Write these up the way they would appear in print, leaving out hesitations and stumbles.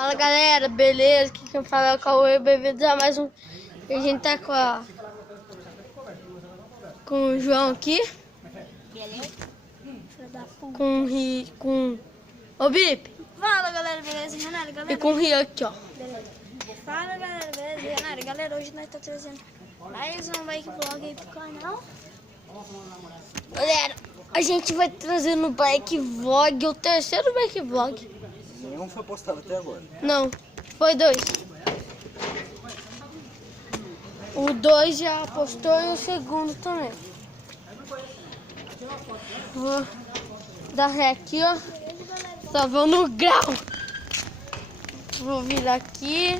Fala galera, beleza? Aqui quem fala é o Cauê, bem-vindos a mais um. A gente tá com o João aqui. Com o Bip. Fala galera, beleza? Renato, galera. E com o Rian aqui, ó. Beleza. Fala galera, beleza? Renato, galera, hoje nós estamos trazendo mais um bike vlog aí pro canal. Galera, a gente vai trazer no bike vlog, o terceiro bike vlog. Nenhum foi postado até agora. Não, foi 2. O 2 já postou e o segundo também. Vou dar ré aqui, ó. Só vou no grau. Vou virar aqui.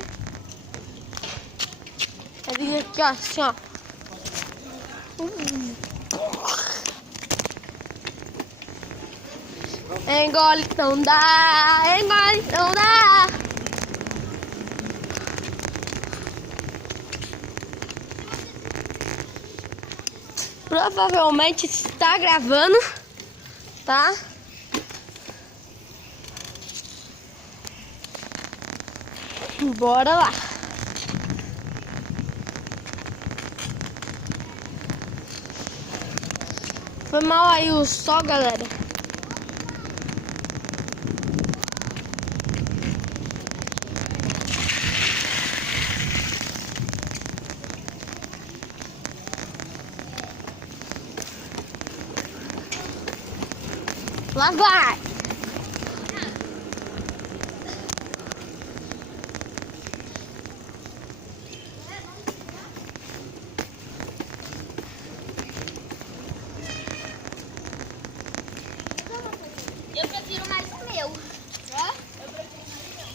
Vai vir aqui, ó, assim, ó. Engole, então dá. Engole, então dá. Provavelmente está gravando, tá? Bora lá. Foi mal aí o sol, galera. Lá vai! Eu prefiro mais o meu. É? Eu prefiro mais o meu.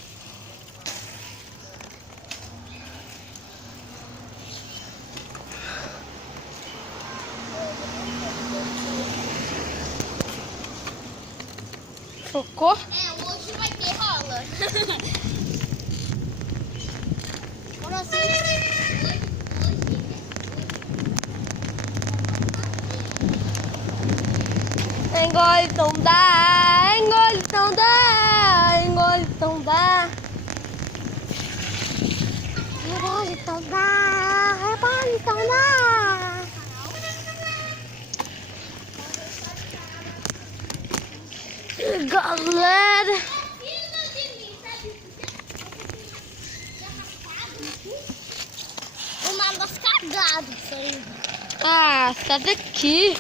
Focou? Hoje vai ter rola. Engole, então dá. Engole, então dá. Engole, então dá. Engole, então dá. Engole, então dá. Galera. Uma das cagadas, isso aí. Ah, sai daqui.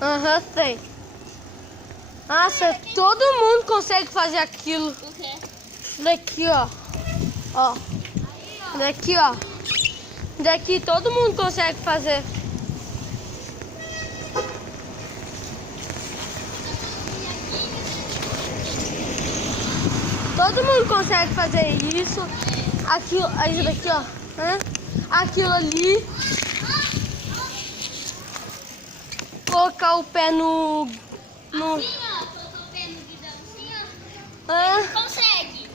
Aham, sei. Nossa, todo mundo consegue fazer aquilo. O quê? Daqui, ó. Ó. Daqui, ó. Daqui todo mundo consegue fazer. Todo mundo consegue fazer isso. Aquilo, isso daqui, ó. Né? Aquilo ali. Colocar o pé no. Assim, ó, colocar o pé no guidão assim, ó. Ah, Consegue.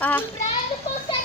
ah. O Brado consegue